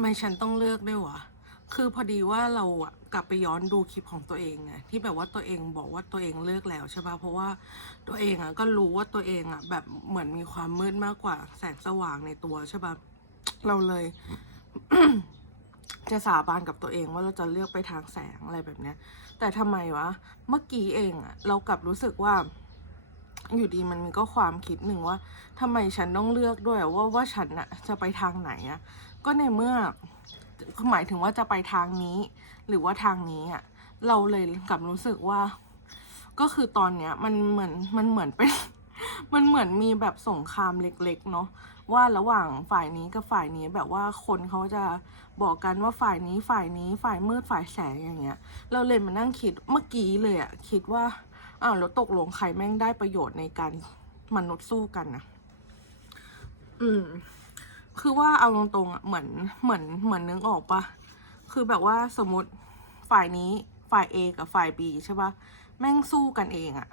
ไมฉันต้องเลือกด้วยวะ คือพอดีว่าเราอะกลับไปย้อนดูคลิปของตัวเองไงที่แบบว่าตัวเองบอกว่าตัวเองเลือกแล้วใช่ปะเพราะว่าตัวเองอะก็รู้ว่าตัวเองอะแบบเหมือนมีความมืดมากกว่าแสงสว่างในตัวใช่ปะเราเลย จะสาบานกับตัวเองว่าเราจะเลือกไปทางแสงอะไรแบบเนี้ย แต่ทำไมวะ เมื่อกี้เองอะเรากลับรู้สึกว่าอยู่ดีมันมีก็ความคิดหนึ่งว่าทำไมฉันต้องเลือกด้วยว่าว่าฉันอะจะไปทางไหนอะ ก็ในเมื่อหมายถึงว่าจะไปทางนี้ หรือว่าทางนี้อะเราเลยกลับรู้สึกว่า ก็คือตอนเนี้ยมันเหมือนมันเหมือนเป็น มันเหมือนมีแบบสงครามเล็ก ๆ เนาะว่าระหว่างฝ่ายนี้กับฝ่ายนี้แบบว่าคนเขาจะบอกกันว่าฝ่ายนี้ฝ่ายนี้ฝ่ายมืดฝ่ายแสงอย่างเงี้ย เราเลยมานั่งคิดเมื่อกี้เลยอะคิดว่าอ้าวแล้วตกลงใครแม่งได้ประโยชน์ในการมนุษย์สู้กันนะอืม คือว่าเอาตรงๆอะเหมือนเหมือนเหมือนนึกออกปะคือแบบว่าสมมติฝ่ายนี้ฝ่าย A กับฝ่าย B ใช่ปะแม่งสู้กันเองอะ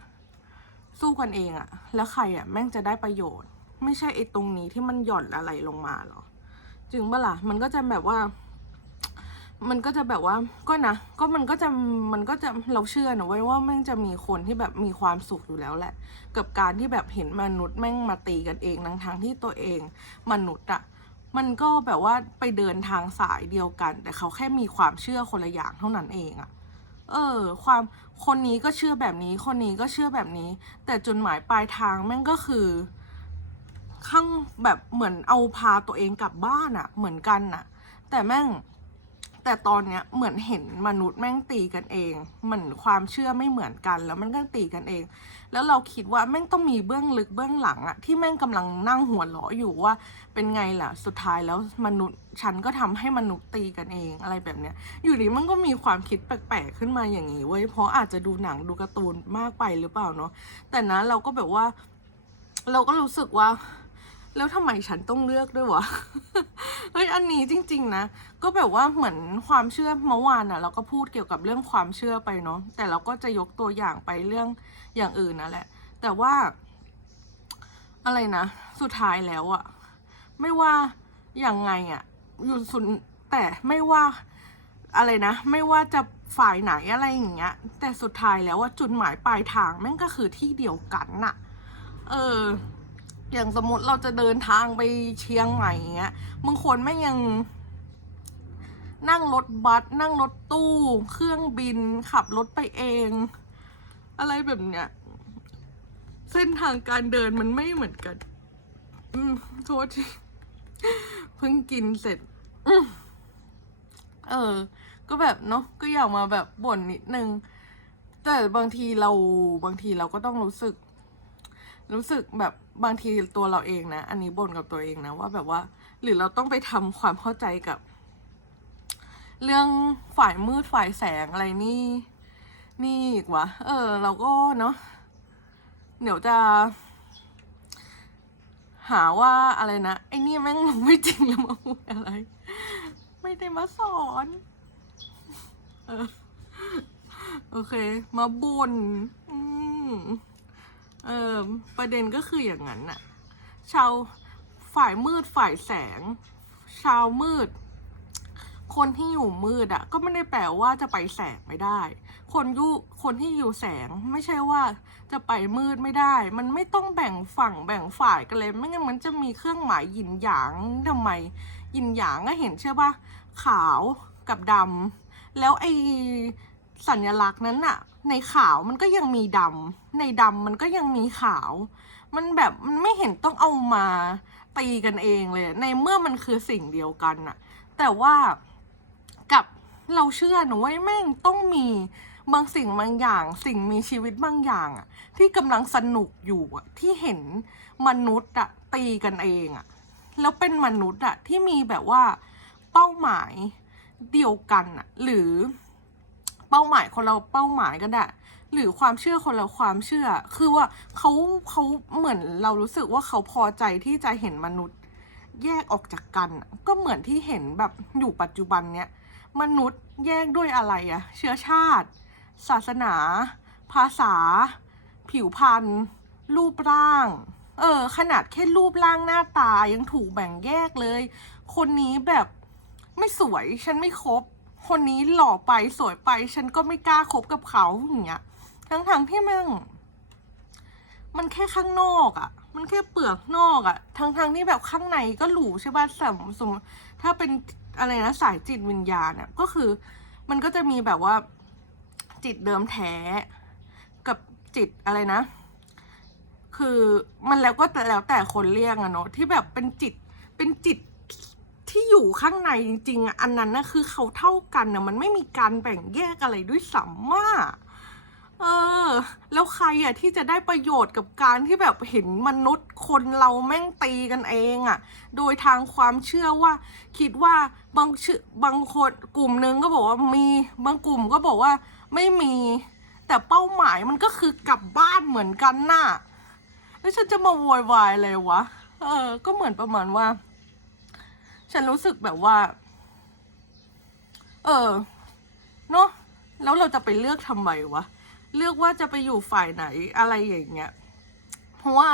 สู้กันเองอะแล้วใครอะแม่งจะได้ประโยชน์ ไม่ใช่ไอ้ตรงนี้ที่มันหย่อนอะไรลงมาหรอ จึงปะล่ะมันก็จะแบบว่า มันก็จะแบบว่าก็นะก็มันก็จะมันก็จะเราเชื่อนะไว้ยว่าแม่งจะมีคนที่แบบมีความสุขอยู่แล้วแหละ กับการที่แบบเห็นมนุษย์แม่งมาตีกันเองทั้งทางที่ตัวเองมนุษย์อะมันก็แบบว่าไปเดินทางสายเดียวกัน แต่เขาแค่มีความเชื่อคนละอย่างเท่านั้นเองอะเออ ความคนนี้ก็เชื่อแบบนี้ คนนี้ก็เชื่อแบบนี้ แต่จุดหมายปลายทางแม่งก็คือ ข้างแบบเหมือนเอาพาตัวเองกลับบ้านอะเหมือนกันอะแต่แม่ง แต่ตอนเนี้ยเหมือนเห็นมนุษย์แม่งตีกันเอง เหมือนความเชื่อไม่เหมือนกัน แล้วมันก็ตีกันเอง แล้วเราคิดว่าแม่งต้องมีเบื้องลึกเบื้องหลังอะที่แม่งกำลังนั่งหัวเราะอยู่ว่า เป็นไงล่ะสุดท้ายแล้วมนุษย์ฉันก็ทำให้มนุษย์ตีกันเองอะไรแบบเนี้ย อยู่ดีมันก็มีความคิดแปลกๆขึ้นมาอย่างนี้เว้ยเพราะอาจจะดูหนังดูการ์ตูนมากไปหรือเปล่าเนาะแต่นะเราก็แบบว่า เราก็รู้สึกว่า แล้วทำไมฉันต้องเลือกด้วยวะ เฮ้ย อันนี้จริง ๆ นะ ก็แบบว่าเหมือนความเชื่อเมื่อวานอะเราก็พูดเกี่ยวกับเรื่องความเชื่อไปเนาะ แต่เราก็จะยกตัวอย่างไปเรื่องอย่างอื่นนั่นแหละ แต่ว่า อะไรนะ สุดท้ายแล้วอะไม่ว่าอย่างไงอะอยู่สุดแต่ไม่ว่าอะไรนะ ไม่ว่าจะฝ่ายไหนอะไรอย่างเงี้ย แต่สุดท้ายแล้วว่าจุดหมายปลายทางแม่งก็คือที่เดียวกันน่ะ เออ อย่างสมมติเราจะเดินทางไปเชียงใหม่อย่างเงี้ยบางคนไม่ยังนั่งรถบัสนั่งรถตู้ เครื่องบินขับรถไปเอง อะไรแบบเนี้ย เส้นทางการเดินมันไม่เหมือนกัน อืมโทษทีเพิ่งกินเสร็จอเออ ก็แบบเนาะก็อยากมาแบบบ่นนิดนึง แต่บางทีเราบางทีเราก็ต้องรู้สึก รู้สึกแบบบางทีตัวเราเองนะ อันนี้บ่นกับตัวเองนะว่าแบบว่า หรือเราต้องไปทำความเข้าใจกับ เรื่องฝ่ายมืดฝ่ายแสงอะไรนี่ นี่อีกวะเออ เราก็เนาะเดี๋ยวจะ หาว่าอะไรนะไอ้นี่แม่งรู้ไม่จริงแล้วมาพูดอะไร ไม่ได้มาสอน เออ โอเค มาบ่นอืม เออประเด็นก็คืออย่างนั้นน่ะ ชาวฝ่ายมืดฝ่ายแสง ชาวมืด คนที่อยู่มืดอะก็ไม่ได้แปลว่าจะไปแสงไม่ได้ คนยุคนที่อยู่แสงไม่ใช่ว่าจะไปมืดไม่ได้ มันไม่ต้องแบ่งฝั่งแบ่งฝ่ายกันเลย ไม่งั้นมันจะมีเครื่องหมายหยินหยางทำไมหยินหยางก็เห็นใช่ปะขาวกับดำแล้วไอ สัญลักษณ์นั้นอะในขาวมันก็ยังมีดำในดำมันก็ยังมีขาว มันแบบมันไม่เห็นต้องเอามาตีกันเองเลย ในเมื่อมันคือสิ่งเดียวกันอะแต่ว่ากับเราเชื่อหนูว่าแม่งต้องมีบางสิ่งบางอย่าง สิ่งมีชีวิตบางอย่างอะที่กำลังสนุกอยู่อะที่เห็นมนุษย์อะตีกันเองอะแล้วเป็นมนุษย์อะที่มีแบบว่าเป้าหมายเดียวกันอะหรือ เป้าหมายคนเราเป้าหมายก็ได้หรือความเชื่อคนเราความเชื่อ คือว่าเขาเขาเหมือนเรารู้สึกว่าเขาพอใจที่จะเห็นมนุษย์ แยกออกจากกัน ก็เหมือนที่เห็นแบบอยู่ปัจจุบันเนี้ยมนุษย์แยกด้วยอะไรอะเชื้อชาติ ศาสนา ภาษา ผิวพรรณรูปร่าง เออ ขนาดแค่รูปร่างหน้าตายังถูกแบ่งแยกเลย คนนี้แบบไม่สวยฉันไม่คบ คนนี้หล่อไปสวยไป ฉันก็ไม่กล้าคบกับเขาอย่างเงี้ย ทั้งๆที่ม่งมันแค่ข้างนอกอะ่ะ มันแค่เปลือกนอกอะ่ะ ทั้งๆที่แบบข้างในก็หรูใช่ป่ะสมสมถ้าเป็นอะไรนะสายจิตวิญญาณอะ่ะก็คือ มันก็จะมีแบบว่า จิตเดิมแท้กับจิตอะไรนะ คือมันแล้วก็แล้วแต่คนเรียกอะเนาะที่แบบเป็นจิตเป็นจิต ที่อยู่ข้างในจริง ๆ อันนั้นนะคือเขาเท่ากันอะมันไม่มีการแบ่งแยกอะไรด้วยซ้ำว่าเออ แล้วใครอะที่จะได้ประโยชน์กับการที่แบบเห็นมนุษย์คนเราแม่งตีกันเองอะโดยทางความเชื่อว่า คิดว่าบางชื่อบางคนกลุ่มหนึงก็บอกว่ามี บางกลุ่มก็บอกว่าไม่มี แต่เป้าหมายมันก็คือกลับบ้านเหมือนกันน่ะ แล้วฉันจะมาโวยวายเลยวะ เออ ก็เหมือนประมาณว่า ฉันรู้สึกแบบว่า เออเนาะแล้วเราจะไปเลือกทำไมวะ เลือกว่าจะไปอยู่ฝ่ายไหนอะไรอย่างเงี้ย เพราะว่า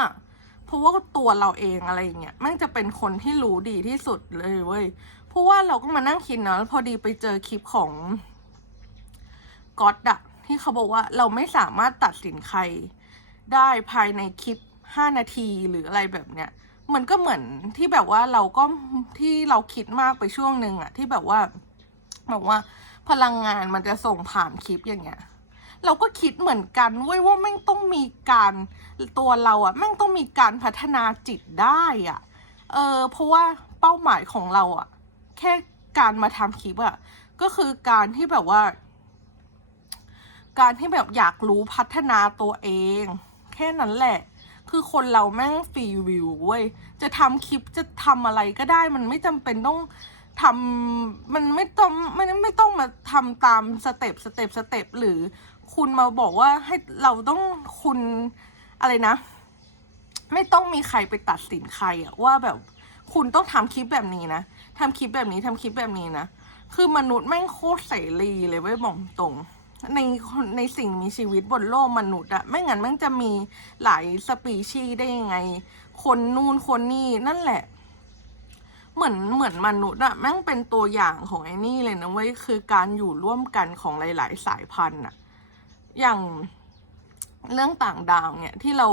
เพราะว่าตัวเราเองอะไรอย่างเงี้ยม่งจะเป็นคนที่รู้ดีที่สุดเลยเว้ย เพราะว่าเราก็มานั่งคิดนะแล้วพอดีไปเจอคลิปของก๊อตอะที่เขาบอกว่าเราไม่สามารถตัดสินใครได้ภายในคลิป 5 นาทีหรืออะไรแบบเนี้ย มันก็เหมือนที่แบบว่าเราก็ที่เราคิดมากไปช่วงหนึ่งอะที่แบบว่าบอกว่าพลังงานมันจะส่งผ่านคลิปอย่างเงี้ย เราก็คิดเหมือนกันเว้ยว่าแม่งต้องมีการตัวเราอะแม่งต้องมีการพัฒนาจิตได้อะเออเพราะว่าเป้าหมายของเราอะแค่การมาทำคลิปอะก็คือการที่แบบว่า การที่แบบอยากรู้พัฒนาตัวเอง แค่นั้นแหละ คือคนเราแม่งฟรีวิวเว้ย จะทำคลิปจะทำอะไรก็ได้มันไม่จำเป็นต้องทำมันไม่ต้องไม่ไม่ต้องมาทำตามสเต็ปสเต็ปสเต็ปหรือคุณมาบอกว่าให้เราต้องคุณอะไรนะ ไม่ต้องมีใครไปตัดสินใครอะว่าแบบคุณต้องทำคลิปแบบนี้นะทำคลิปแบบนี้ทำคลิปแบบนี้นะ คือมนุษย์แม่งโคตรเสรีเลยเว้ยบอกตรง ในคนในสิ่งมีชีวิตบนโลกมนุษย์อะไม่งั้นแมันจะมีหลายสปีชีส์ได้ยังไง คนนู่นคนนี่นั่นแหละ เหมือนเหมือนมนุษย์อะแม่งเป็นตัวอย่างของไอ้นี่เลยนะเว้ยคือการอยู่ร่วมกันของหลาย ๆ สายพันธุ์อะอย่างเรื่องต่างดาวเนี่ยที่เรา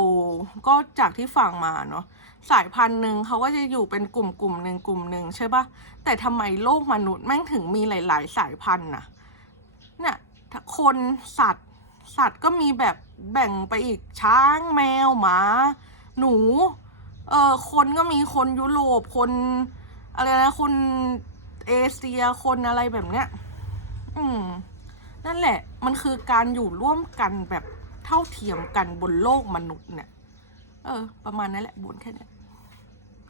ก็จากที่ฟังมาเนาะสายพันธุ์หนึ่งเขาก็จะอยู่เป็นกลุ่มกลุ่มหนึ่งกลุ่มหนึ่งใช่ปะแต่ทำไมโลกมนุษย์แม่งถึงมีหลาย ๆ สายพันธุ์น่ะเนี่ย คนสัตว์ สัตว์ก็มีแบบแบ่งไปอีกช้างแมวหมา หนู เออคนก็มีคนยุโรปคนอะไรนะคนเอเชียคนอะไรแบบเนี้ย อืม นั่นแหละ มันคือการอยู่ร่วมกันแบบเท่าเทียมกันบนโลกมนุษย์เนี่ย เออ ประมาณนั้นแหละบนแค่เนี้ย